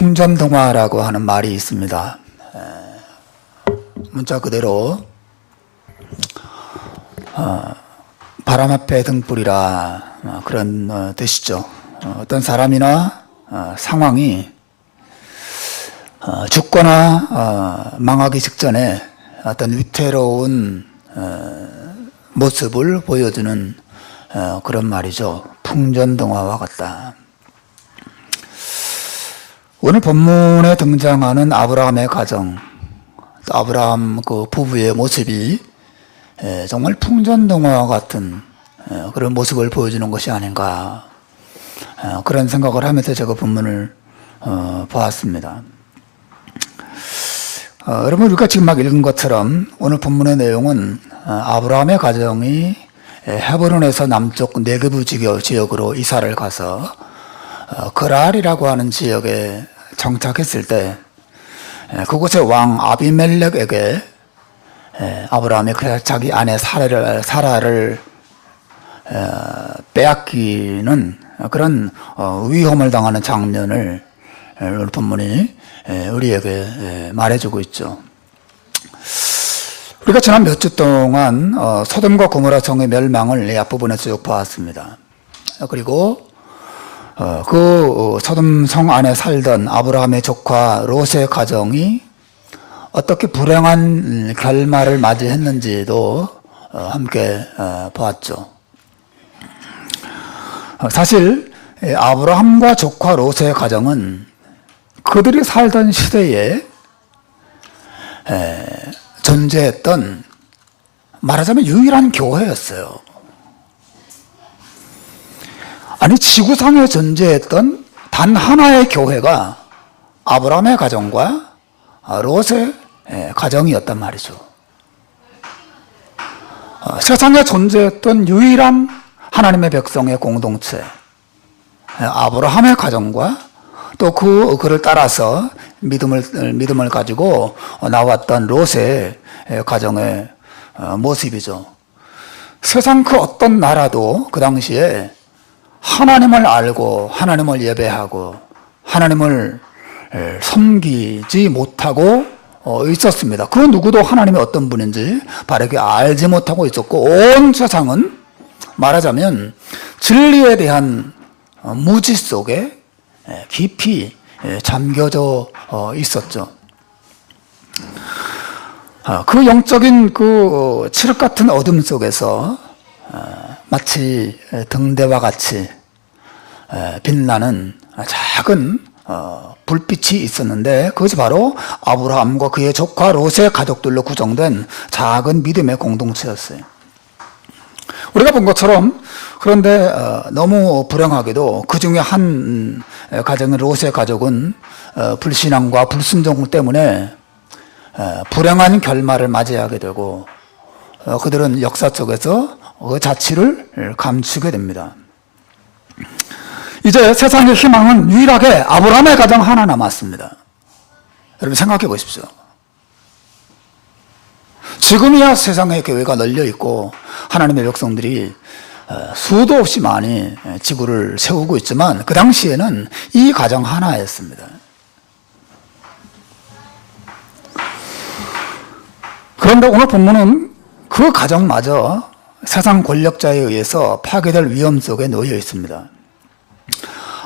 풍전등화라고 하는 말이 있습니다. 문자 그대로 바람 앞에 등불이라 그런 뜻이죠. 어떤 사람이나 상황이 죽거나 망하기 직전에 어떤 위태로운 모습을 보여주는 그런 말이죠. 풍전등화와 같다. 오늘 본문에 등장하는 아브라함의 가정, 아브라함 그 부부의 모습이 정말 풍전등화와 같은 그런 모습을 보여주는 것이 아닌가, 그런 생각을 하면서 제가 본문을 보았습니다. 여러분, 우리가 지금 막 읽은 것처럼 오늘 본문의 내용은 아브라함의 가정이 헤브론에서 남쪽 네게브 지역으로 이사를 가서 그랄이라고 하는 지역에 정착했을 때 그곳의 왕 아비멜렉에게 아브라함이 자기 아내 사라를 빼앗기는 그런 위험을 당하는 장면을 오늘 본문이 우리에게 말해주고 있죠. 우리가 지난 몇 주 동안 소돔과 고모라 성의 멸망을 앞부분에 쭉 보았습니다. 그리고 그 소돔 성 안에 살던 아브라함의 조카 롯의 가정이 어떻게 불행한 결말을 맞이했는지도 함께 보았죠. 사실 아브라함과 조카 롯의 가정은 그들이 살던 시대에 존재했던, 말하자면 유일한 교회였어요. 아니, 지구상에 존재했던 단 하나의 교회가 아브라함의 가정과 롯의 가정이었단 말이죠. 세상에 존재했던 유일한 하나님의 백성의 공동체, 아브라함의 가정과 또 그를 따라서 믿음을 가지고 나왔던 롯의 가정의 모습이죠. 세상 그 어떤 나라도 그 당시에 하나님을 알고 하나님을 예배하고 하나님을 섬기지 못하고 있었습니다. 그 누구도 하나님이 어떤 분인지 바르게 알지 못하고 있었고, 온 세상은 말하자면 진리에 대한 무지 속에 깊이 잠겨져 있었죠. 그 영적인 그 칠흑 같은 어둠 속에서 마치 등대와 같이 빛나는 작은 불빛이 있었는데, 그것이 바로 아브라함과 그의 조카 롯의 가족들로 구성된 작은 믿음의 공동체였어요. 우리가 본 것처럼, 그런데 너무 불행하게도 그 중에 한 가정의 롯의 가족은 불신앙과 불순종 때문에 불행한 결말을 맞이하게 되고, 그들은 역사 속에서 그 자취를 감추게 됩니다. 이제 세상의 희망은 유일하게 아브라함의 가정 하나 남았습니다. 여러분 생각해 보십시오. 지금이야 세상의 교회가 널려 있고 하나님의 백성들이 수도 없이 많이 지구를 세우고 있지만, 그 당시에는 이 가정 하나였습니다. 그런데 오늘 본문은 그 가정마저 세상 권력자에 의해서 파괴될 위험 속에 놓여 있습니다.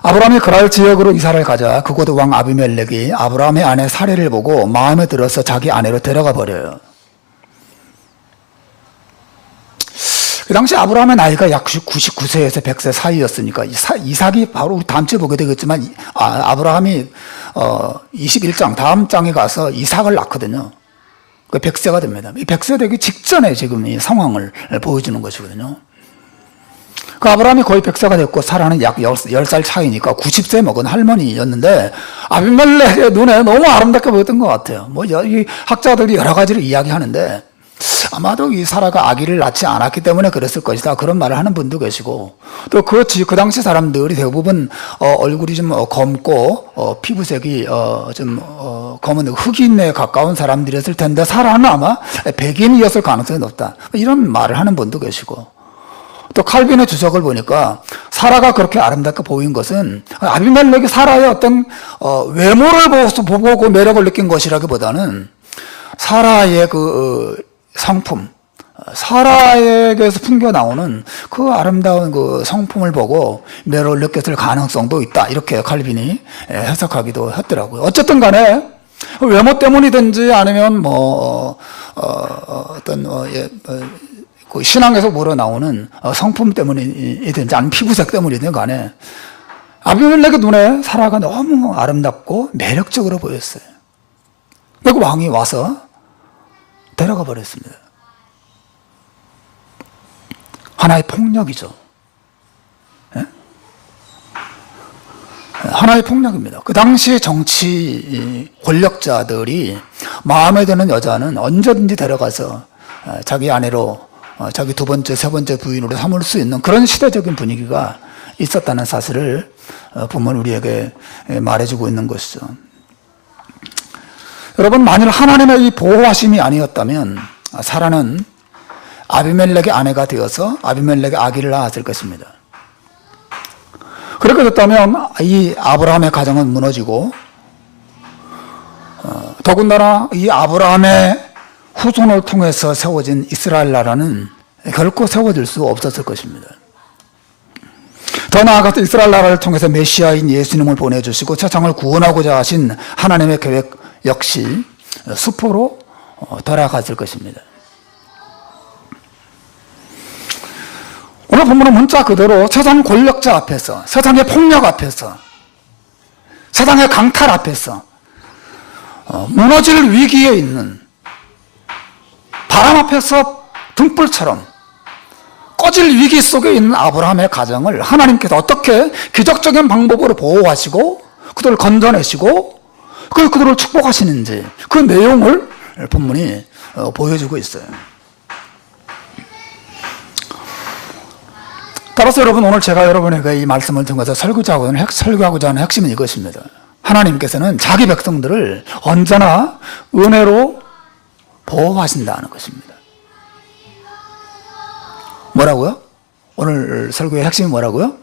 아브라함이 그랄 지역으로 이사를 가자 그곳 왕 아비멜렉이 아브라함의 아내 사례를 보고 마음에 들어서 자기 아내로 데려가 버려요. 그 당시 아브라함의 나이가 약 99세에서 100세 사이였으니까 이삭이 바로 다음 주에 보게 되겠지만 아브라함이 21장 다음 장에 가서 이삭을 낳거든요. 그 100세가 됩니다. 이 100세 되기 직전에 지금 이 상황을 보여주는 것이거든요. 그 아브라함이 거의 100세가 됐고 사라는 약 10살 차이니까 90세 먹은 할머니였는데, 아비멜렉의 눈에 너무 아름답게 보였던 것 같아요. 이 학자들이 여러 가지를 이야기하는데, 아마도 이 사라가 아기를 낳지 않았기 때문에 그랬을 것이다, 그런 말을 하는 분도 계시고, 또 그 당시 사람들이 대부분 얼굴이 좀 검고 피부색이 좀 검은 흑인에 가까운 사람들이었을 텐데 사라는 아마 백인이었을 가능성이 높다, 이런 말을 하는 분도 계시고, 또 칼빈의 주석을 보니까 사라가 그렇게 아름답게 보인 것은 아비멜렉이 사라의 어떤 외모를 보고 그 매력을 느낀 것이라기보다는 사라의 그 성품, 사라에게서 풍겨나오는 그 아름다운 그 성품을 보고 매력을 느꼈을 가능성도 있다. 이렇게 칼빈이 해석하기도 했더라고요. 어쨌든 간에 외모 때문이든지 아니면 그 신앙에서 우러나오는 성품 때문이든지 아니면 피부색 때문이든 간에 아비멜렉의 눈에 사라가 너무 아름답고 매력적으로 보였어요. 그리고 왕이 와서 데려가 버렸습니다. 하나의 폭력이죠. 예? 하나의 폭력입니다. 그 당시 정치 권력자들이 마음에 드는 여자는 언제든지 데려가서 자기 아내로 자기 두 번째, 세 번째 부인으로 삼을 수 있는 그런 시대적인 분위기가 있었다는 사실을 본문 우리에게 말해주고 있는 것이죠. 여러분, 만일 하나님의 이 보호하심이 아니었다면 사라는 아비멜렉의 아내가 되어서 아비멜렉의 아기를 낳았을 것입니다. 그렇게 됐다면 이 아브라함의 가정은 무너지고 더군다나 이 아브라함의 후손을 통해서 세워진 이스라엘 나라는 결코 세워질 수 없었을 것입니다. 더 나아가서 이스라엘 나라를 통해서 메시아인 예수님을 보내주시고 세상을 구원하고자 하신 하나님의 계획 역시 수포로 돌아갔을 것입니다. 오늘 본문은 문자 그대로 세상 권력자 앞에서, 세상의 폭력 앞에서, 세상의 강탈 앞에서 무너질 위기에 있는 바람 앞에서 등불처럼 꺼질 위기 속에 있는 아브라함의 가정을 하나님께서 어떻게 기적적인 방법으로 보호하시고 그들을 건져내시고 그들을 축복하시는지 그 내용을 본문이 보여주고 있어요. 따라서 여러분, 오늘 제가 여러분에게 이 말씀을 통해서 설교하고자 하는 핵심은 이것입니다. 하나님께서는 자기 백성들을 언제나 은혜로 보호하신다는 것입니다. 뭐라고요? 오늘 설교의 핵심이 뭐라고요?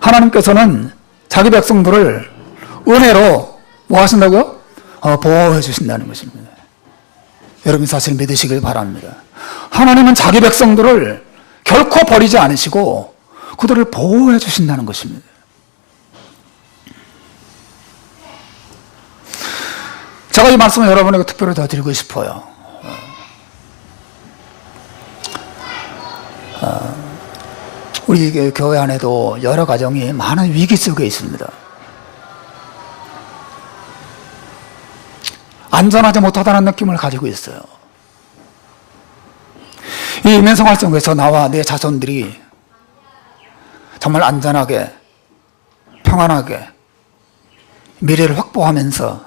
하나님께서는 자기 백성들을 은혜로 뭐 하신다고요? 보호해 주신다는 것입니다. 여러분 사실 믿으시길 바랍니다. 하나님은 자기 백성들을 결코 버리지 않으시고 그들을 보호해 주신다는 것입니다. 제가 이 말씀을 여러분에게 특별히 더 드리고 싶어요. 우리 교회 안에도 여러 가정이 많은 위기 속에 있습니다. 안전하지 못하다는 느낌을 가지고 있어요. 이 인민생활 속에서 나와 내 자손들이 정말 안전하게 평안하게 미래를 확보하면서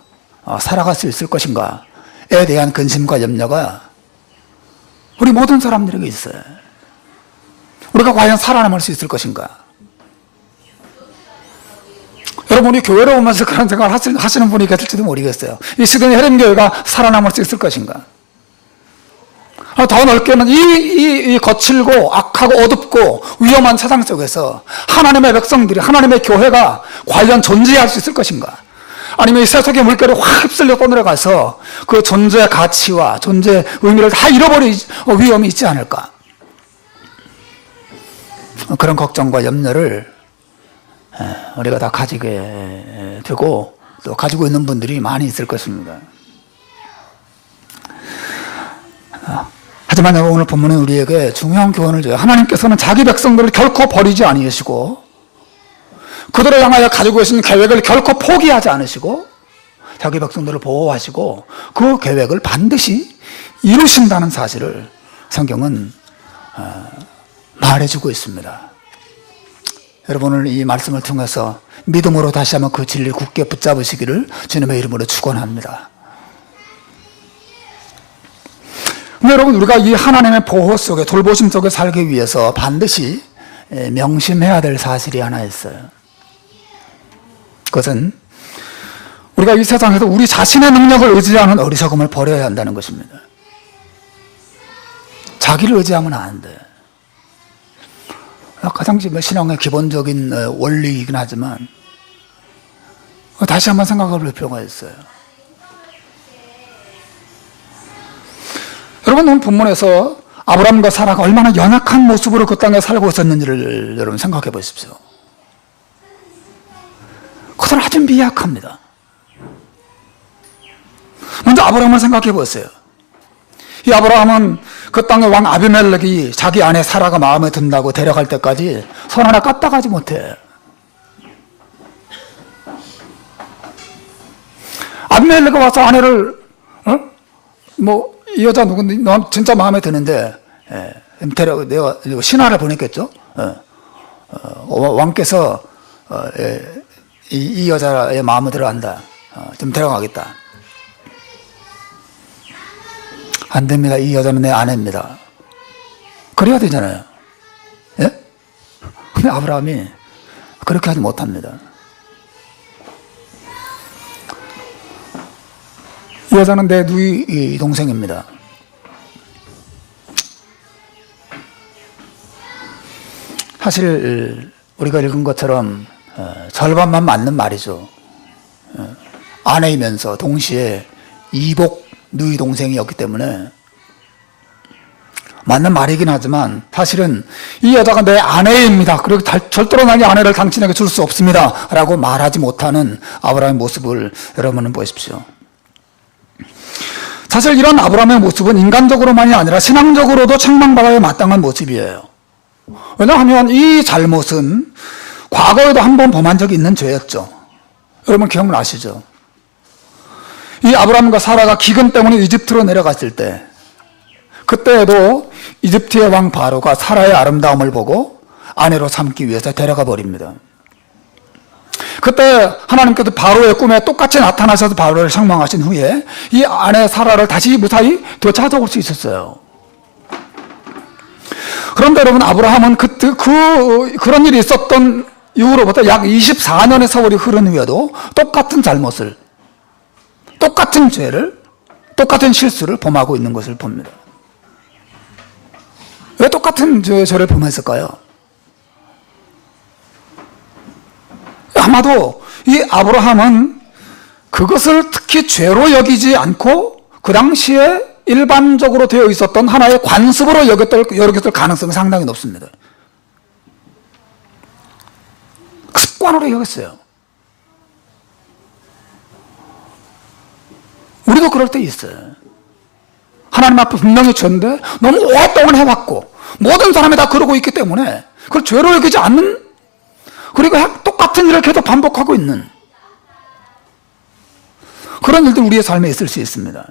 살아갈 수 있을 것인가에 대한 근심과 염려가 우리 모든 사람들에게 있어요. 우리가 과연 살아남을 수 있을 것인가? 여러분이 교회로 오면서 그런 생각을 하시는 분이 계실지도 모르겠어요. 이 시드니 헬렘교회가 살아남을 수 있을 것인가? 더 넓게는 이 거칠고 악하고 어둡고 위험한 세상 속에서 하나님의 백성들이, 하나님의 교회가 과연 존재할 수 있을 것인가? 아니면 이 세속의 물결에 확 휩쓸려 떠내려가서 그 존재의 가치와 존재의 의미를 다 잃어버릴 위험이 있지 않을까? 그런 걱정과 염려를 우리가 다 가지게 되고 또 가지고 있는 분들이 많이 있을 것입니다. 하지만 오늘 본문은 우리에게 중요한 교훈을 줘요. 하나님께서는 자기 백성들을 결코 버리지 아니하시고 그들을 향하여 가지고 계신 계획을 결코 포기하지 않으시고 자기 백성들을 보호하시고 그 계획을 반드시 이루신다는 사실을 성경은 말해주고 있습니다. 여러분을 이 말씀을 통해서 믿음으로 다시 한번 그 진리를 굳게 붙잡으시기를 주님의 이름으로 축원합니다. 근데 여러분, 우리가 이 하나님의 보호 속에, 돌보심 속에 살기 위해서 반드시 명심해야 될 사실이 하나 있어요. 그것은 우리가 이 세상에서 우리 자신의 능력을 의지하는 어리석음을 버려야 한다는 것입니다. 자기를 의지하면 안 돼. 가장 신앙의 기본적인 원리이긴 하지만 다시 한번 생각해 볼 필요가 있어요. 여러분, 오늘 본문에서 아브라함과 사라가 얼마나 연약한 모습으로 그 땅에 살고 있었는지를 여러분 생각해 보십시오. 그들은 아주 미약합니다. 먼저 아브라함을 생각해 보세요. 이 아브라함은 그 땅의 왕 아비멜렉이 자기 아내 사라가 마음에 든다고 데려갈 때까지 손 하나 까딱하지 못해. 아비멜렉이 와서 아내를 이 여자 누군데 너 진짜 마음에 드는데 내가 신하를 보냈겠죠. 왕께서 이 여자의 마음에 들어간다. 좀 데려가겠다. 안 됩니다. 이 여자는 내 아내입니다. 그래야 되잖아요. 예? 근데 아브라함이 그렇게 하지 못합니다. 이 여자는 내 누이 동생입니다. 사실 우리가 읽은 것처럼 절반만 맞는 말이죠. 아내이면서 동시에 이복 누이 동생이었기 때문에 맞는 말이긴 하지만 사실은 이 여자가 내 아내입니다. 그리고 절대로 나의 아내를 당신에게 줄 수 없습니다. 라고 말하지 못하는 아브라함의 모습을 여러분은 보십시오. 사실 이런 아브라함의 모습은 인간적으로만이 아니라 신앙적으로도 책망받아야 마땅한 모습이에요. 왜냐하면 이 잘못은 과거에도 한 번 범한 적이 있는 죄였죠. 여러분 기억나시죠? 이 아브라함과 사라가 기근 때문에 이집트로 내려갔을 때 그때에도 이집트의 왕 바로가 사라의 아름다움을 보고 아내로 삼기 위해서 데려가 버립니다. 그때 하나님께서 바로의 꿈에 똑같이 나타나셔서 바로를 책망하신 후에 이 아내 사라를 다시 무사히 되찾아올 수 있었어요. 그런데 여러분 아브라함은 그런 일이 있었던 이후로부터 약 24년의 세월이 흐른 후에도 똑같은 잘못을, 똑같은 죄를, 똑같은 실수를 범하고 있는 것을 봅니다. 왜 똑같은 죄를 범했을까요? 아마도 이 아브라함은 그것을 특히 죄로 여기지 않고 그 당시에 일반적으로 되어 있었던 하나의 관습으로 여겼을 가능성이 상당히 높습니다. 습관으로 여겼어요. 우리도 그럴 때 있어요. 하나님 앞에 분명히 죄인데 너무 오랫동안 해왔고 모든 사람이 다 그러고 있기 때문에 그걸 죄로 여기지 않는, 그리고 똑같은 일을 계속 반복하고 있는 그런 일들 우리의 삶에 있을 수 있습니다.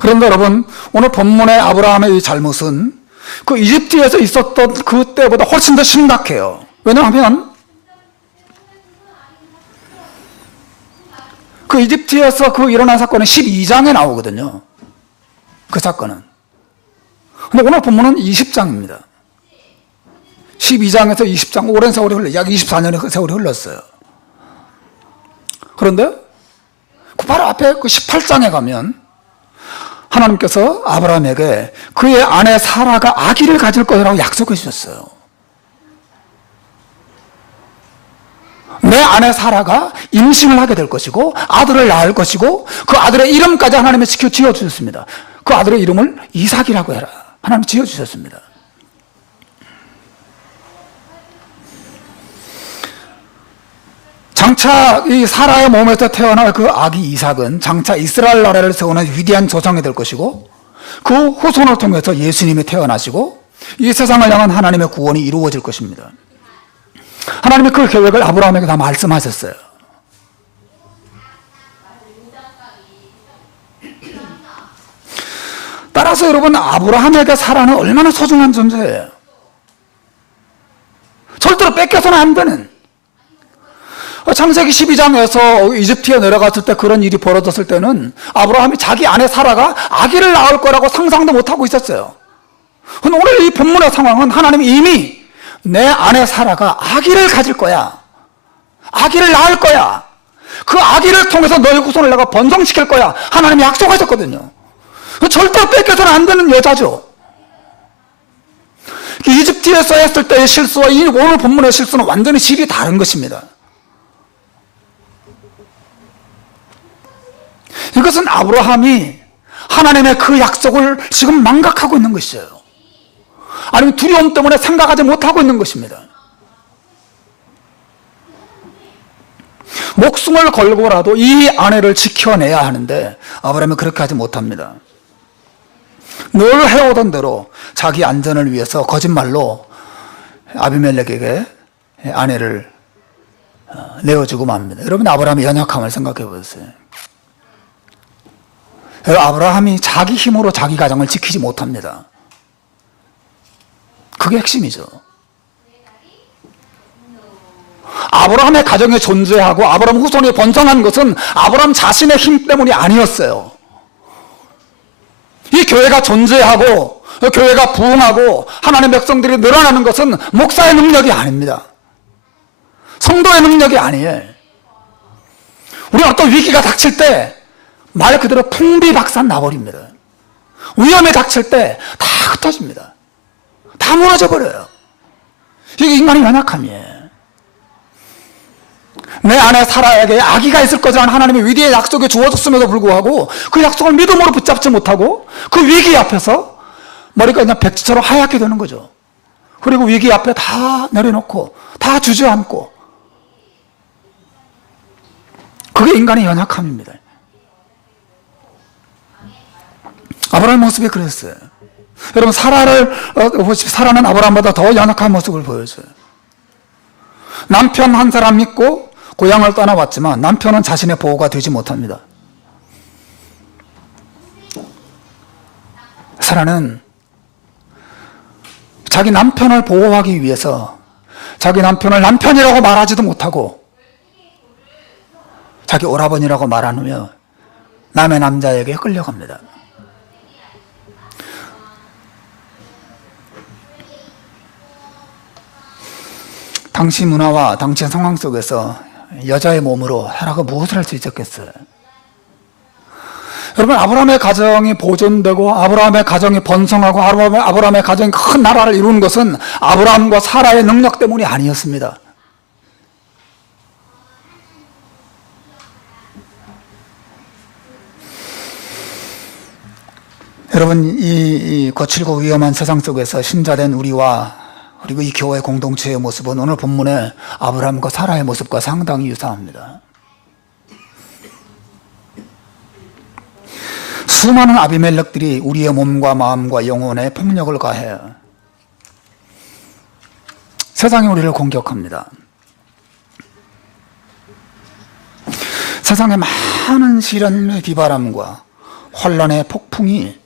그런데 여러분 오늘 본문의 아브라함의 이 잘못은 그 이집트에서 있었던 그때보다 훨씬 더 심각해요. 왜냐하면 그 이집트에서 그 일어난 사건은 12장에 나오거든요. 그 사건은. 근데 오늘 본문은 20장입니다. 12장에서 20장, 오랜 세월이 흘러, 약 24년의 세월이 흘렀어요. 그런데 그 바로 앞에 그 18장에 가면 하나님께서 아브라함에게 그의 아내 사라가 아기를 가질 거라고 약속해 주셨어요. 내 아내 사라가 임신을 하게 될 것이고 아들을 낳을 것이고 그 아들의 이름까지 하나님이 지어 주셨습니다. 그 아들의 이름을 이삭이라고 해라. 하나님이 지어 주셨습니다. 장차 이 사라의 몸에서 태어날 그 아기 이삭은 장차 이스라엘 나라를 세우는 위대한 조상이 될 것이고 그 후손을 통해서 예수님이 태어나시고 이 세상을 향한 하나님의 구원이 이루어질 것입니다. 하나님이 그 계획을 아브라함에게 다 말씀하셨어요. 따라서 여러분 아브라함에게 사라는 얼마나 소중한 존재예요. 절대로 뺏겨서는 안 되는. 창세기 12장에서 이집트에 내려갔을 때 그런 일이 벌어졌을 때는 아브라함이 자기 아내 사라가 아기를 낳을 거라고 상상도 못하고 있었어요. 그런데 오늘 이 본문의 상황은 하나님이 이미 내 아내 사라가 아기를 가질 거야. 아기를 낳을 거야. 그 아기를 통해서 너의 후손을 내가 번성시킬 거야. 하나님이 약속하셨거든요. 절대로 뺏겨서는 안 되는 여자죠. 뒤에서 했을 때의 실수와 이 오늘 본문의 실수는 완전히 질이 다른 것입니다. 이것은 아브라함이 하나님의 그 약속을 지금 망각하고 있는 것이에요. 아니면 두려움 때문에 생각하지 못하고 있는 것입니다. 목숨을 걸고라도 이 아내를 지켜내야 하는데 아브라함이 그렇게 하지 못합니다. 늘 해오던 대로 자기 안전을 위해서 거짓말로 아비멜렉에게 아내를 내어주고 맙니다. 여러분, 아브라함의 연약함을 생각해 보세요. 아브라함이 자기 힘으로 자기 가정을 지키지 못합니다. 그게 핵심이죠. 아브라함의 가정에 존재하고 아브라함 후손이 번성한 것은 아브라함 자신의 힘 때문이 아니었어요. 이 교회가 존재하고 교회가 부흥하고 하나님의 백성들이 늘어나는 것은 목사의 능력이 아닙니다. 성도의 능력이 아니에요. 우리가 어떤 위기가 닥칠 때 말 그대로 풍비박산 나버립니다. 위험이 닥칠 때 다 흩어집니다. 다 무너져 버려요. 이게 인간의 연약함이에요. 내 안에 사라에게 아기가 있을 거라는 하나님의 위대의 약속이 주어졌음에도 불구하고 그 약속을 믿음으로 붙잡지 못하고 그 위기 앞에서 머리가 그냥 백지처럼 하얗게 되는 거죠. 그리고 위기 앞에 다 내려놓고 다 주저앉고, 그게 인간의 연약함입니다. 아브라함의 모습이 그랬어요. 여러분, 사라는 아브라함보다 더 연약한 모습을 보여줘요. 남편 한 사람 믿고 고향을 떠나왔지만 남편은 자신의 보호가 되지 못합니다. 사라는 자기 남편을 보호하기 위해서 자기 남편을 남편이라고 말하지도 못하고 자기 오라버니라고 말하며 남의 남자에게 끌려갑니다. 당시 문화와 당시 상황 속에서 여자의 몸으로 헤라가 무엇을 할 수 있었겠어요? 여러분, 아브라함의 가정이 보존되고 아브라함의 가정이 번성하고 아브라함의 가정이 큰 나라를 이루는 것은 아브라함과 사라의 능력 때문이 아니었습니다. 여러분, 이 거칠고 위험한 세상 속에서 신자된 우리와 그리고 이 교회 공동체의 모습은 오늘 본문의 아브라함과 사라의 모습과 상당히 유사합니다. 수많은 아비멜렉들이 우리의 몸과 마음과 영혼에 폭력을 가해요. 세상이 우리를 공격합니다. 세상의 많은 시련의 비바람과 혼란의 폭풍이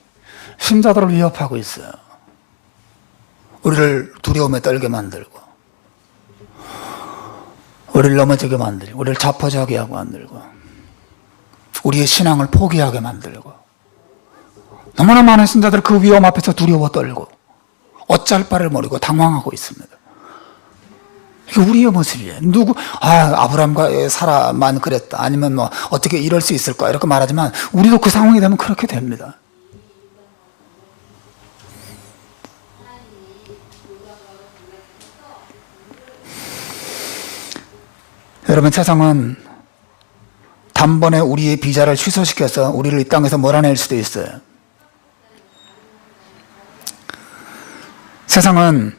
신자들을 위협하고 있어요. 우리를 두려움에 떨게 만들고, 우리를 넘어지게 만들고, 우리를 자포자기하게 하고 만들고, 우리의 신앙을 포기하게 만들고, 너무나 많은 신자들 그 위험 앞에서 두려워 떨고 어쩔 바를 모르고 당황하고 있습니다. 이게 우리의 모습이에요. 아브라함과 사라만 그랬다, 아니면 뭐 어떻게 이럴 수 있을까 이렇게 말하지만 우리도 그 상황이 되면 그렇게 됩니다. 여러분, 세상은 단번에 우리의 비자를 취소시켜서 우리를 이 땅에서 몰아낼 수도 있어요. 세상은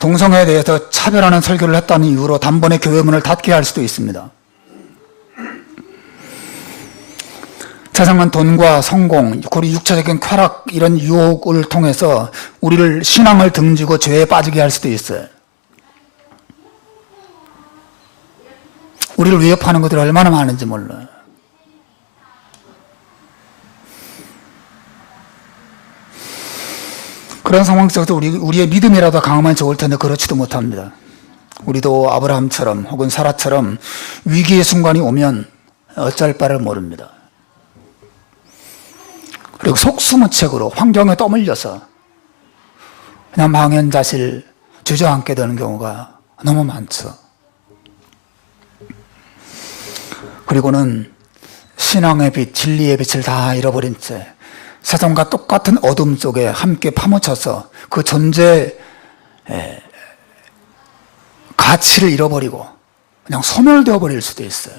동성애에 대해서 차별하는 설교를 했다는 이유로 단번에 교회 문을 닫게 할 수도 있습니다. 세상은 돈과 성공, 그리고 육체적인 쾌락, 이런 유혹을 통해서 우리를 신앙을 등지고 죄에 빠지게 할 수도 있어요. 우리를 위협하는 것들이 얼마나 많은지 몰라요. 그런 상황 속에서 우리의 믿음이라도 강하면 좋을 텐데 그렇지도 못합니다. 우리도 아브라함처럼 혹은 사라처럼 위기의 순간이 오면 어쩔 바를 모릅니다. 그리고 속수무책으로 환경에 떠밀려서 그냥 망연자실 주저앉게 되는 경우가 너무 많죠. 그리고는 신앙의 빛, 진리의 빛을 다 잃어버린 채 세상과 똑같은 어둠 속에 함께 파묻혀서 그 존재의 가치를 잃어버리고 그냥 소멸되어 버릴 수도 있어요.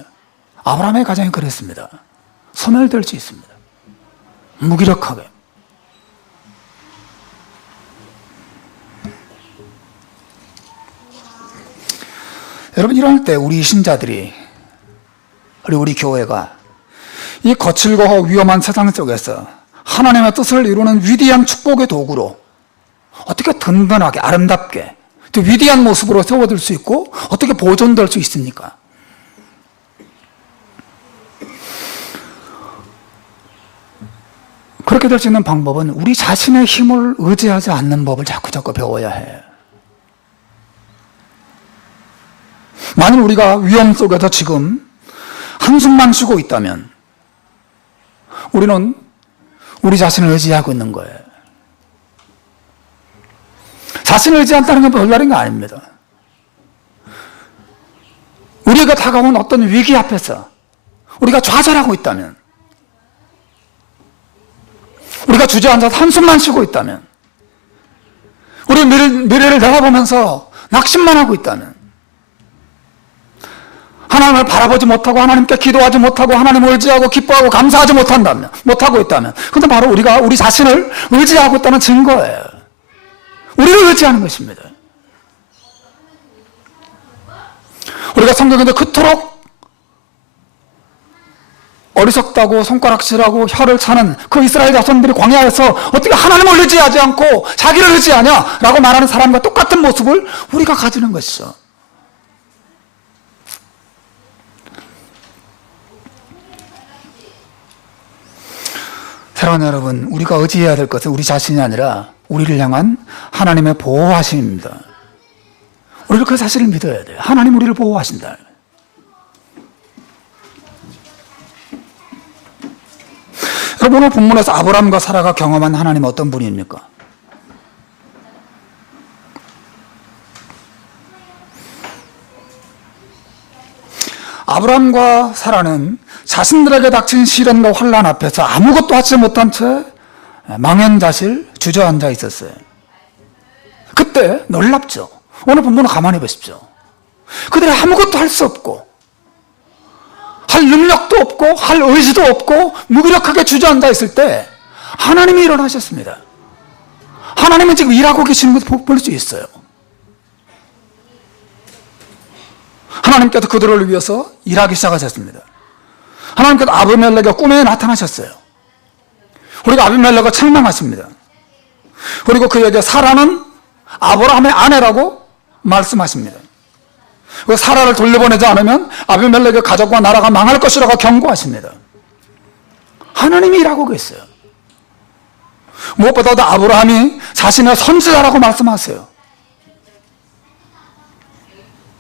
아브라함의 가정이 그랬습니다. 소멸될 수 있습니다. 무기력하게. 여러분, 이럴 때 우리 신자들이, 그리고 우리 교회가 이 거칠고 위험한 세상 속에서 하나님의 뜻을 이루는 위대한 축복의 도구로 어떻게 든든하게 아름답게 또 위대한 모습으로 세워질 수 있고 어떻게 보존될 수 있습니까? 그렇게 될 수 있는 방법은 우리 자신의 힘을 의지하지 않는 법을 자꾸 배워야 해요. 만일 우리가 위험 속에서 지금 한숨만 쉬고 있다면 우리는 우리 자신을 의지하고 있는 거예요. 자신을 의지한다는 건 별다른 게 아닙니다. 우리가 다가온 어떤 위기 앞에서 우리가 좌절하고 있다면, 우리가 주저앉아서 한숨만 쉬고 있다면, 우리 미래를 내다보면서 낙심만 하고 있다면, 하나님을 바라보지 못하고 하나님께 기도하지 못하고 하나님을 의지하고 기뻐하고 감사하지 못하고 있다면, 그건 바로 우리가 우리 자신을 의지하고 있다는 증거예요. 우리를 의지하는 것입니다. 우리가 성경에도 그토록 어리석다고 손가락질하고 혀를 차는 그 이스라엘 자손들이 광야에서 어떻게 하나님을 의지하지 않고 자기를 의지하냐라고 말하는 사람과 똑같은 모습을 우리가 가지는 것이죠. 사랑하는 여러분, 우리가 의지해야 될 것은 우리 자신이 아니라 우리를 향한 하나님의 보호하심입니다. 우리는 그 사실을 믿어야 돼요. 하나님 우리를 보호하신다. 여러분, 오늘 본문에서 아브라함과 사라가 경험한 하나님은 어떤 분입니까? 아브라함과 사라는 자신들에게 닥친 시련과 환난 앞에서 아무것도 하지 못한 채 망연자실 주저앉아 있었어요. 그때 놀랍죠. 오늘 본문을 가만히 보십시오. 그들이 아무것도 할 수 없고 할 능력도 없고 할 의지도 없고 무기력하게 주저앉아 있을 때 하나님이 일어나셨습니다. 하나님은 지금 일하고 계시는 것을 볼 수 있어요. 하나님께서 그들을 위해서 일하기 시작하셨습니다. 하나님께서 아비멜렉의 꿈에 나타나셨어요. 그리고 아비멜렉을 책망하십니다. 그리고 그에게 사라는 아브라함의 아내라고 말씀하십니다. 그 사라를 돌려보내지 않으면 아비멜렉의 가족과 나라가 망할 것이라고 경고하십니다. 하나님이 일하고 계세요. 무엇보다도 아브라함이 자신의 선지자라고 말씀하세요.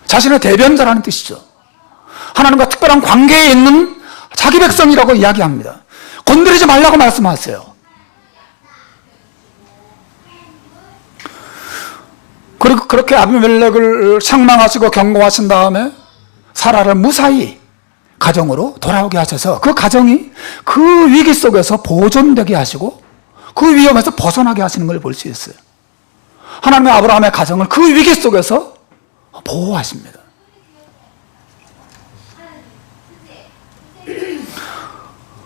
자신의 대변자라는 뜻이죠. 하나님과 특별한 관계에 있는 자기 백성이라고 이야기합니다. 건드리지 말라고 말씀하세요. 그리고 그렇게 아비멜렉을 책망하시고 경고하신 다음에 사라를 무사히 가정으로 돌아오게 하셔서 그 가정이 그 위기 속에서 보존되게 하시고 그 위험에서 벗어나게 하시는 걸 볼 수 있어요. 하나님의 아브라함의 가정을 그 위기 속에서 보호하십니다.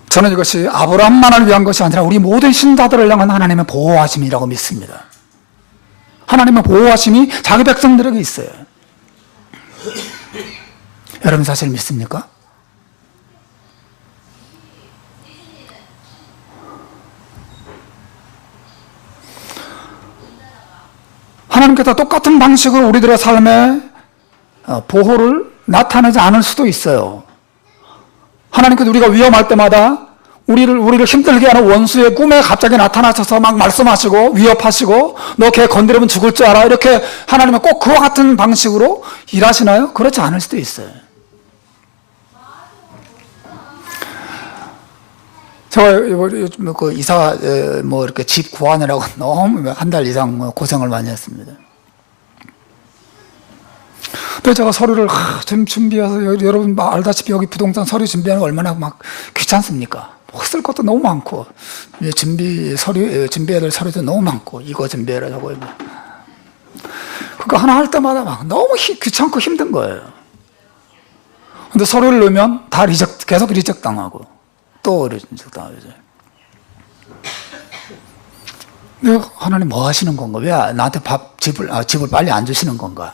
저는 이것이 아브라함만을 위한 것이 아니라 우리 모든 신자들을 향한 하나님의 보호하심이라고 믿습니다. 하나님의 보호하심이 자기 백성들에게 있어요. 여러분 사실 믿습니까? 하나님께서 똑같은 방식으로 우리들의 삶에 보호를 나타내지 않을 수도 있어요. 하나님께서 우리가 위험할 때마다 우리를 힘들게 하는 원수의 꿈에 갑자기 나타나셔서 막 말씀하시고 위협하시고 너 걔 건드리면 죽을 줄 알아, 이렇게 하나님은 꼭 그와 같은 방식으로 일하시나요? 그렇지 않을 수도 있어요. 제가 요즘 그 이사 이렇게 집 구하느라고 너무 한 달 이상 고생을 많이 했습니다. 그래서 제가 서류를 좀 준비해서, 여러분 알다시피 여기 부동산 서류 준비하는 거 얼마나 막 귀찮습니까? 쓸 것도 너무 많고 준비해야 될 서류도 너무 많고 이거 준비해라 저거. 그거 하나 할 때마다 막 너무 귀찮고 힘든 거예요. 근데 서류를 넣으면 다 계속 리젝 당하고 또 리젝 당하고. 내가 하나님 뭐 하시는 건가? 왜 나한테 집을 빨리 안 주시는 건가?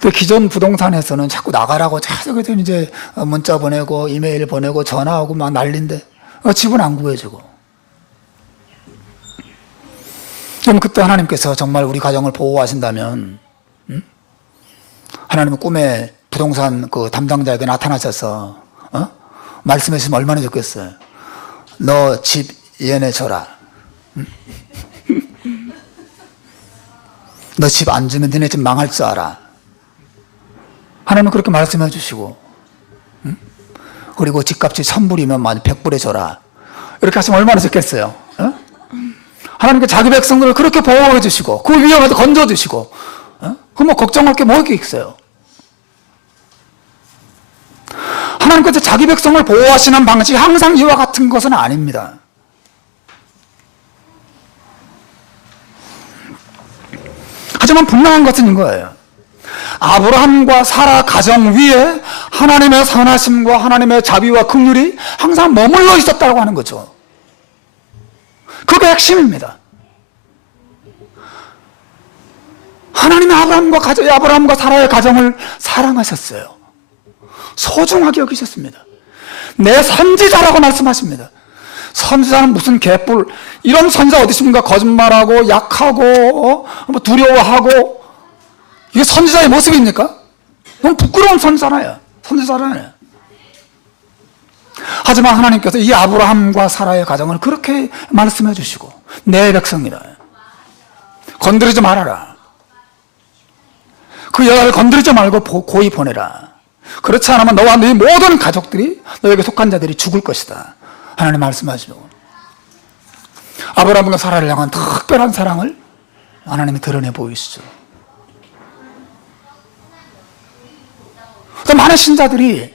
근데 기존 부동산에서는 자꾸 나가라고 계속 이제 문자 보내고 이메일 보내고 전화하고 막 난리인데 집은 안 구해주고. 그럼 그때 하나님께서 정말 우리 가정을 보호하신다면, 하나님은 꿈에 부동산 그 담당자에게 나타나셔서 말씀해 주시면 얼마나 좋겠어요. 너 집 얘네 줘라. 너 집 안 주면 너네 집 망할 줄 알아. 하나님은 그렇게 말씀해 주시고, 그리고 집값이 1000불이면 100불에 줘라. 이렇게 하시면 얼마나 좋겠어요. 하나님께 자기 백성들을 그렇게 보호해 주시고 그 위험에도 건져 주시고, 그럼 뭐 걱정할 게 뭐가 있어요. 하나님께서 자기 백성을 보호하시는 방식이 항상 이와 같은 것은 아닙니다. 하지만 분명한 것은 이거예요. 아브라함과 사라 가정 위에 하나님의 선하심과 하나님의 자비와 긍휼이 항상 머물러 있었다고 하는 거죠. 그게 핵심입니다. 하나님이 아브라함과 사라의 가정을 사랑하셨어요. 소중하게 여기셨습니다. 내 선지자라고 말씀하십니다. 선지자는 무슨 개뿔, 이런 선지자 어디 있습니까? 거짓말하고 약하고 두려워하고, 이게 선지자의 모습입니까? 너무 부끄러운 선지자잖아요. 하지만 하나님께서 이 아브라함과 사라의 가정을 그렇게 말씀해 주시고, 내 백성이다, 건드리지 말아라, 그 여자를 건드리지 말고 고이 보내라. 그렇지 않으면 너와 네 모든 가족들이, 너에게 속한 자들이 죽을 것이다. 하나님 말씀하시고, 아브라함과 사라를 향한 특별한 사랑을 하나님이 드러내 보이시죠. 또 많은 신자들이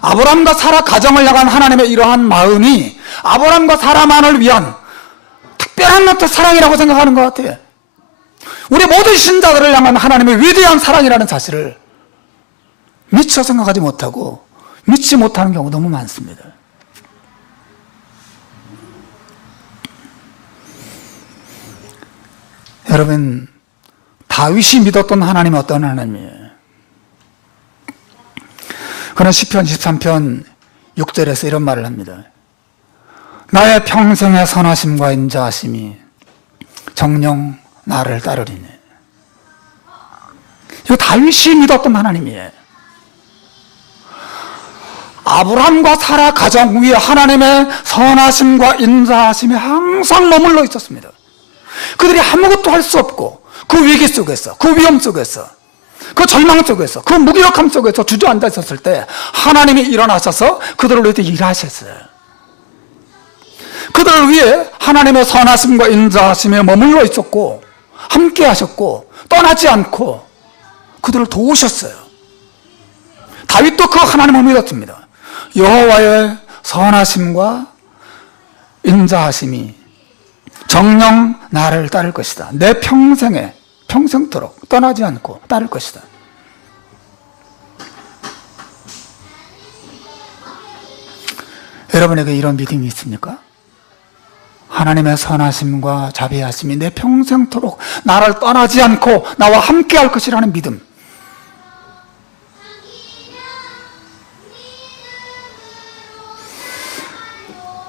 아브라함과 사라 가정을 향한 하나님의 이러한 마음이 아브라함과 사라만을 위한 특별한 어떤 사랑이라고 생각하는 것 같아요. 우리 모든 신자들을 향한 하나님의 위대한 사랑이라는 사실을 미처 생각하지 못하고 믿지 못하는 경우가 너무 많습니다. 여러분, 다윗이 믿었던 하나님은 어떤 하나님이에요? 그는 시편 23편 6절에서 이런 말을 합니다. 나의 평생의 선하심과 인자하심이 정녕 나를 따르리니. 이거 다윗이 믿었던 하나님이에요. 아브라함과 사라 가정 위에 하나님의 선하심과 인자하심이 항상 머물러 있었습니다. 그들이 아무것도 할 수 없고, 그 위기 속에서, 그 위험 속에서, 그 절망 속에서, 그 무기력함 속에서 주저앉아 있었을 때 하나님이 일어나셔서 그들을 위해 일하셨어요. 그들을 위해 하나님의 선하심과 인자하심에 머물러 있었고, 함께 하셨고, 떠나지 않고 그들을 도우셨어요. 다윗도 그 하나님을 믿었습니다. 여호와의 선하심과 인자하심이 정녕 나를 따를 것이다. 내 평생토록 떠나지 않고 따를 것이다. 여러분에게 이런 믿음이 있습니까? 하나님의 선하심과 자비하심이 내 평생토록 나를 떠나지 않고 나와 함께 할 것이라는 믿음.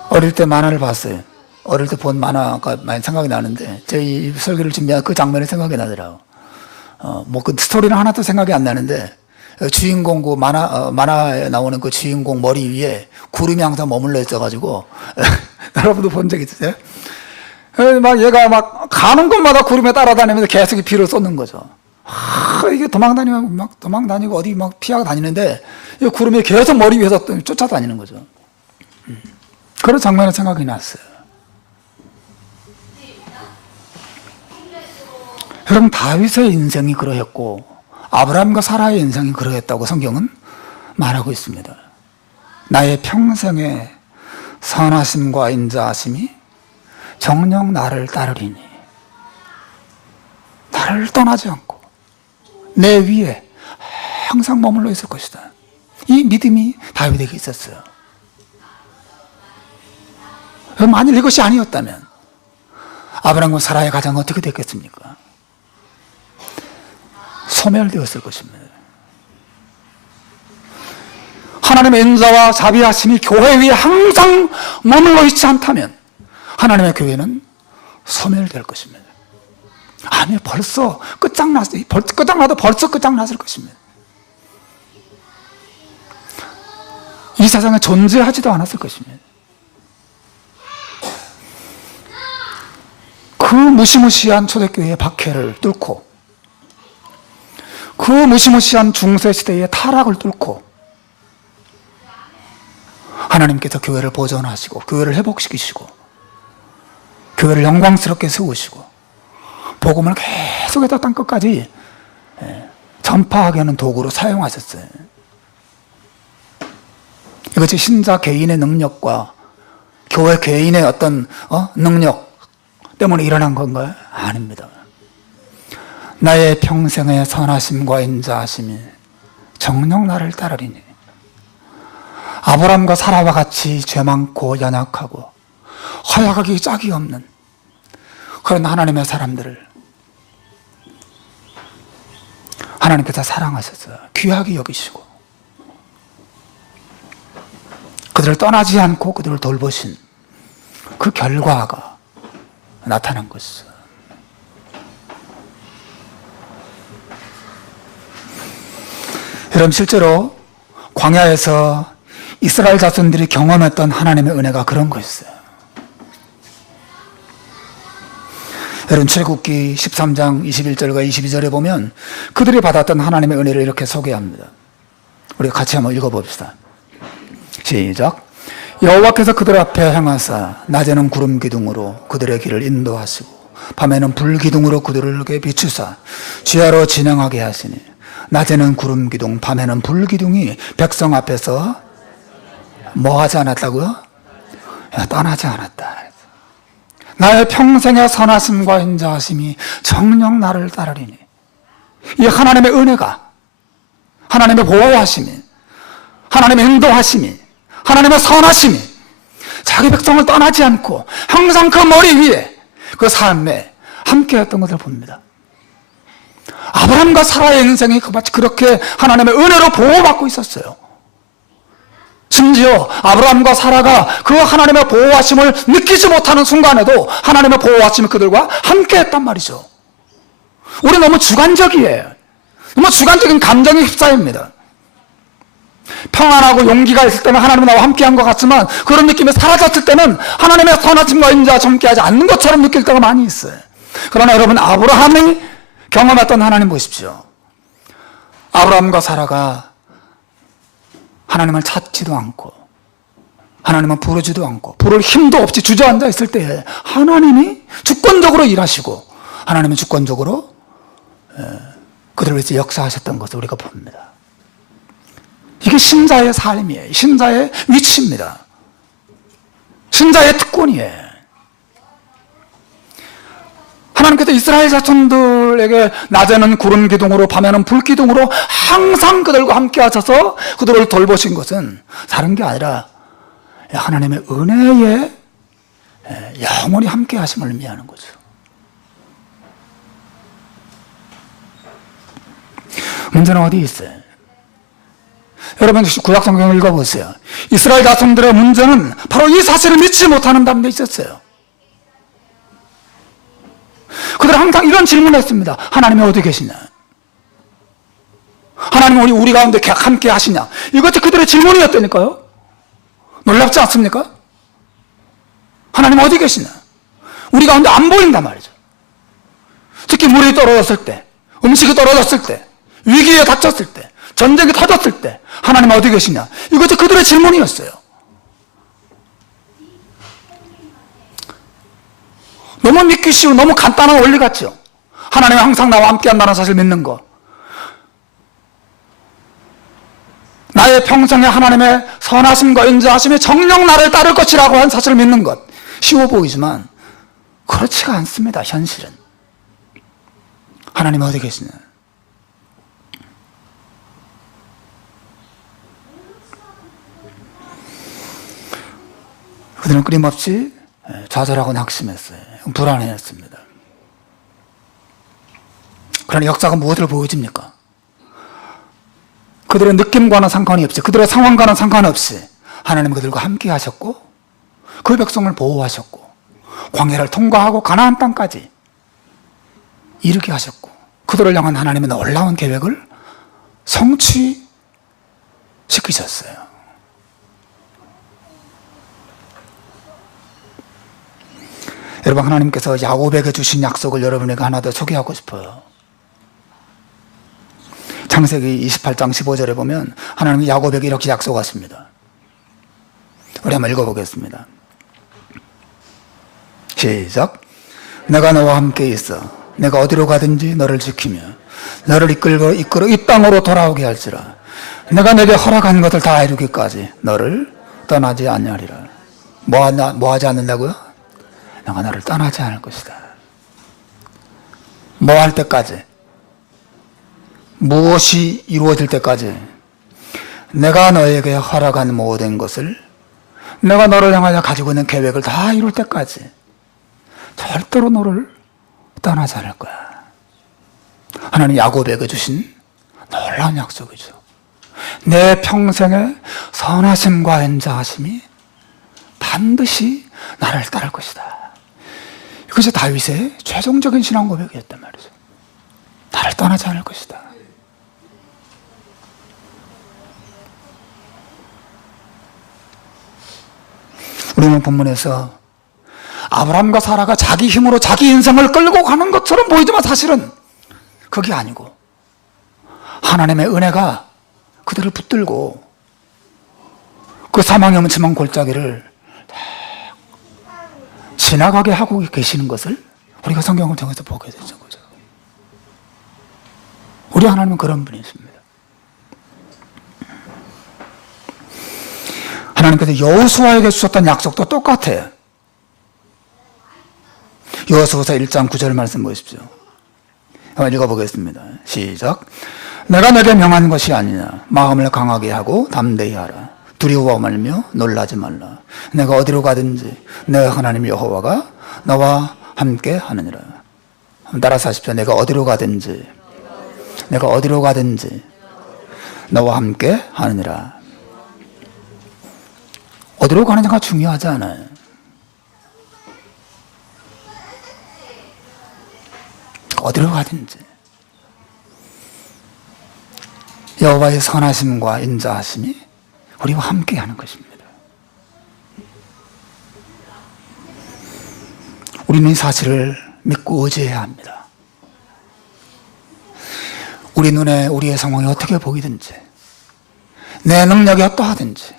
어릴 때 만화를 봤어요. 어릴 때 본 만화가 많이 생각이 나는데, 저희 설교를 준비한 그 장면이 생각이 나더라고. 그 스토리는 하나도 생각이 안 나는데, 주인공 그 만화에 나오는 그 주인공 머리 위에 구름이 항상 머물러 있어가지고, 여러분도 본 적 있으세요? 막 얘가 막 가는 곳마다 구름에 따라다니면서 계속 비를 쏟는 거죠. 이게 도망다니고 어디 막 피하고 다니는데, 이 구름이 계속 머리 위에서 쫓아다니는 거죠. 그런 장면이 생각이 났어요. 여러분, 다윗의 인생이 그러했고 아브라함과 사라의 인생이 그러했다고 성경은 말하고 있습니다. 나의 평생의 선하심과 인자하심이 정녕 나를 따르리니. 나를 떠나지 않고 내 위에 항상 머물러 있을 것이다. 이 믿음이 다윗에게 있었어요. 만일 이것이 아니었다면 아브라함과 사라의 가정은 어떻게 됐겠습니까? 소멸되었을 것입니다. 하나님의 인자와 자비하심이 교회 위에 항상 머물러 있지 않다면 하나님의 교회는 소멸될 것입니다. 아니, 벌써 끝장나도 벌써 끝장났을 것입니다. 이 세상에 존재하지도 않았을 것입니다. 그 무시무시한 초대교회의 박해를 뚫고 그 무시무시한 중세시대의 타락을 뚫고 하나님께서 교회를 보존하시고 교회를 회복시키시고 교회를 영광스럽게 세우시고 복음을 계속해서 땅끝까지 전파하게 하는 도구로 사용하셨어요. 이것이 신자 개인의 능력과 교회 개인의 어떤 능력 때문에 일어난 건가요? 아닙니다. 나의 평생의 선하심과 인자하심이 정녕 나를 따르리니 아브람과 사라와 같이 죄 많고 연약하고 허약하기 짝이 없는 그런 하나님의 사람들을 하나님께서 사랑하셔서 귀하게 여기시고 그들을 떠나지 않고 그들을 돌보신 그 결과가 나타난 것이죠. 여러분, 실제로 광야에서 이스라엘 자손들이 경험했던 하나님의 은혜가 그런 거였어요. 여러분, 출애굽기 13장 21절과 22절에 보면 그들이 받았던 하나님의 은혜를 이렇게 소개합니다. 우리 같이 한번 읽어봅시다. 시작. 여호와께서 그들 앞에 행하사 낮에는 구름 기둥으로 그들의 길을 인도하시고 밤에는 불 기둥으로 그들에게 비추사 주야로 진행하게 하시니 낮에는 구름 기둥 밤에는 불 기둥이 백성 앞에서 뭐 하지 않았다고요? 떠나지 않았다. 나의 평생의 선하심과 인자하심이 정녕 나를 따르리니 이 하나님의 은혜가 하나님의 보호하심이 하나님의 인도하심이 하나님의 선하심이 자기 백성을 떠나지 않고 항상 그 머리 위에 그 삶에 함께했던 것을 봅니다. 아브라함과 사라의 인생이 마치 그렇게 하나님의 은혜로 보호받고 있었어요. 심지어 아브라함과 사라가 그 하나님의 보호하심을 느끼지 못하는 순간에도 하나님의 보호하심이 그들과 함께했단 말이죠. 우리 너무 주관적이에요. 너무 주관적인 감정이 휩싸입니다. 평안하고 용기가 있을 때는 하나님은 나와 함께한 것 같지만 그런 느낌이 사라졌을 때는 하나님의 선하심과 인자와 함께하지 않는 것처럼 느낄 때가 많이 있어요. 그러나 여러분, 아브라함이 경험했던 하나님 보십시오. 아브라함과 사라가 하나님을 찾지도 않고 하나님은 부르지도 않고 부를 힘도 없이 주저앉아 있을 때에 하나님이 주권적으로 일하시고 하나님은 주권적으로 그들을 위해서 역사하셨던 것을 우리가 봅니다. 이게 신자의 삶이에요. 신자의 위치입니다. 신자의 특권이에요. 하나님께서 이스라엘 자손들에게 낮에는 구름 기둥으로 밤에는 불 기둥으로 항상 그들과 함께 하셔서 그들을 돌보신 것은 다른 게 아니라 하나님의 은혜에 영원히 함께 하심을 의미하는 거죠. 문제는 어디 있어요? 여러분, 구약 성경을 읽어보세요. 이스라엘 자손들의 문제는 바로 이 사실을 믿지 못하는 담대 있었어요. 그들은 항상 이런 질문을 했습니다. 하나님이 어디 계시냐? 하나님은 우리 가운데 함께 하시냐? 이것이 그들의 질문이었다니까요. 놀랍지 않습니까? 하나님 어디 계시냐? 우리 가운데 안 보인단 말이죠. 특히 물이 떨어졌을 때, 음식이 떨어졌을 때, 위기에 닥쳤을 때, 전쟁이 터졌을 때 하나님 어디 계시냐? 이것이 그들의 질문이었어요. 너무 믿기 쉬운, 너무 간단한 원리 같죠? 하나님이 항상 나와 함께 한다는 사실을 믿는 것. 나의 평생에 하나님의 선하심과 인자하심이 정녕 나를 따를 것이라고 한 사실을 믿는 것. 쉬워 보이지만 그렇지가 않습니다, 현실은. 하나님 어디 계시냐? 그들은 끊임없이 좌절하고 낙심했어요. 불안해했습니다. 그러나 역사가 무엇을 보여줍니까? 그들의 느낌과는 상관이 없이, 그들의 상황과는 상관없이 하나님 그들과 함께 하셨고 그 백성을 보호하셨고 광야를 통과하고 가나안 땅까지 이르게 하셨고 그들을 향한 하나님의 놀라운 계획을 성취시키셨어요. 여러분, 하나님께서 야곱에게 주신 약속을 여러분에게 하나 더 소개하고 싶어요. 창세기 28장 15절에 보면 하나님이 야곱에게 이렇게 약속하십니다. 우리 한번 읽어보겠습니다. 시작. 내가 너와 함께 있어 내가 어디로 가든지 너를 지키며 너를 이끌어 이 땅으로 돌아오게 할지라. 내가 내게 허락한 것을 다 이루기까지 너를 떠나지 아니하리라. 뭐 하지 않는다고요? 내가 너를 떠나지 않을 것이다. 뭐 할 때까지? 무엇이 이루어질 때까지? 내가 너에게 허락한 모든 것을, 내가 너를 향하여 가지고 있는 계획을 다 이룰 때까지 절대로 너를 떠나지 않을 거야. 하나님 야곱에게 주신 놀라운 약속이죠. 내 평생의 선하심과 인자하심이 반드시 나를 따를 것이다. 이것이 다윗의 최종적인 신앙 고백이었단 말이죠. 나를 떠나지 않을 것이다. 우리는 본문에서 아브라함과 사라가 자기 힘으로 자기 인생을 끌고 가는 것처럼 보이지만 사실은 그게 아니고 하나님의 은혜가 그들을 붙들고 그 사망의 음침한 골짜기를 지나가게 하고 계시는 것을 우리가 성경을 통해서 보게 되죠. 우리 하나님은 그런 분이십니다. 하나님께서 여호수아에게 주셨던 약속도 똑같아요. 여호수아서 1장 9절 말씀 보십시오. 한번 읽어보겠습니다. 시작. 내가 내게 명한 것이 아니냐. 마음을 강하게 하고 담대히 하라. 두려워 말며 놀라지 말라. 내가 어디로 가든지 내 하나님 여호와가 너와 함께 하느니라. 따라서 하십시오. 내가 어디로 가든지 너와 함께 하느니라. 어디로 가느냐가 중요하지 않아요. 어디로 가든지 여호와의 선하심과 인자하심이 우리와 함께 하는 것입니다. 우리는 이 사실을 믿고 의지해야 합니다. 우리 눈에 우리의 상황이 어떻게 보이든지, 내 능력이 어떠하든지,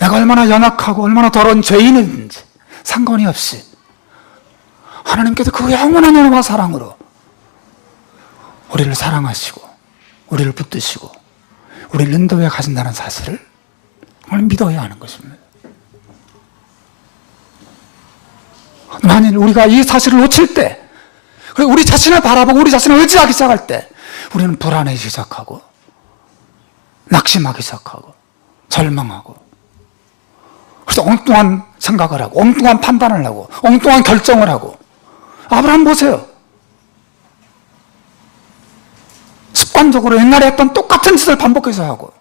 내가 얼마나 연약하고 얼마나 더러운 죄인이든지 상관이 없이 하나님께서 그 영원한 은혜와 사랑으로 우리를 사랑하시고 우리를 붙드시고 우리를 인도해 가신다는 사실을 정말 믿어야 하는 것입니다. 만일 우리가 이 사실을 놓칠 때, 그리고 우리 자신을 바라보고 우리 자신을 의지하기 시작할 때 우리는 불안해지기 시작하고 낙심하기 시작하고 절망하고, 그래서 엉뚱한 생각을 하고 엉뚱한 판단을 하고 엉뚱한 결정을 하고. 아브라함 보세요. 습관적으로 옛날에 했던 똑같은 짓을 반복해서 하고,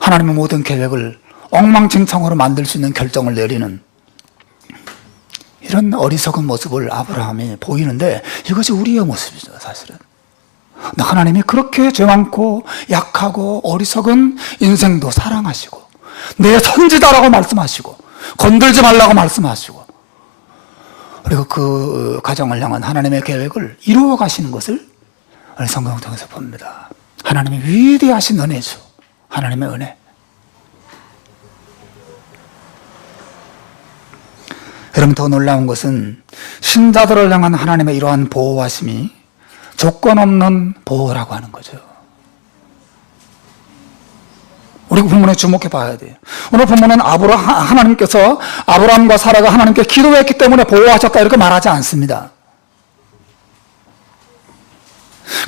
하나님의 모든 계획을 엉망진창으로 만들 수 있는 결정을 내리는 이런 어리석은 모습을 아브라함이 보이는데, 이것이 우리의 모습이죠. 사실은 하나님이 그렇게 죄 많고 약하고 어리석은 인생도 사랑하시고 내 선지자라고 말씀하시고 건들지 말라고 말씀하시고, 그리고 그 가정을 향한 하나님의 계획을 이루어 가시는 것을 성경을 통해서 봅니다. 하나님의 위대하신 은혜죠. 하나님의 은혜. 여러분, 더 놀라운 것은 신자들을 향한 하나님의 이러한 보호하심이 조건 없는 보호라고 하는 거죠. 우리 본문에 주목해 봐야 돼요. 오늘 본문은 하나님께서 아브라함과 사라가 하나님께 기도했기 때문에 보호하셨다 이렇게 말하지 않습니다.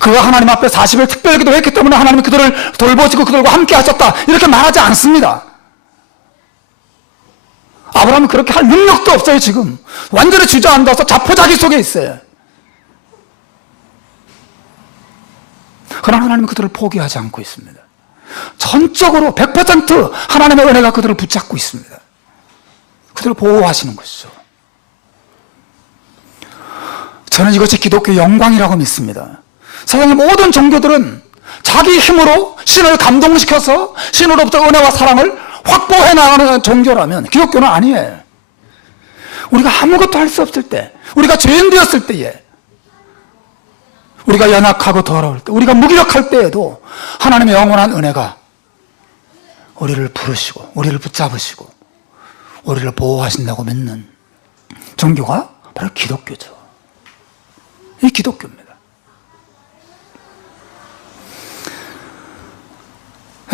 그가 하나님 앞에 40일 특별 기도했기 때문에 하나님이 그들을 돌보시고 그들과 함께 하셨다 이렇게 말하지 않습니다. 아브라함이 그렇게 할 능력도 없어요. 지금 완전히 주저앉아서 자포자기 속에 있어요. 그러나 하나님은 그들을 포기하지 않고 있습니다. 전적으로 100% 하나님의 은혜가 그들을 붙잡고 있습니다. 그들을 보호하시는 것이죠. 저는 이것이 기독교의 영광이라고 믿습니다. 세상의 모든 종교들은 자기 힘으로 신을 감동시켜서 신으로부터 은혜와 사랑을 확보해 나가는 종교라면 기독교는 아니에요. 우리가 아무것도 할 수 없을 때, 우리가 죄인 되었을 때에, 우리가 연약하고 더러울 때, 우리가 무기력할 때에도 하나님의 영원한 은혜가 우리를 부르시고 우리를 붙잡으시고 우리를 보호하신다고 믿는 종교가 바로 기독교죠. 이 기독교입니다.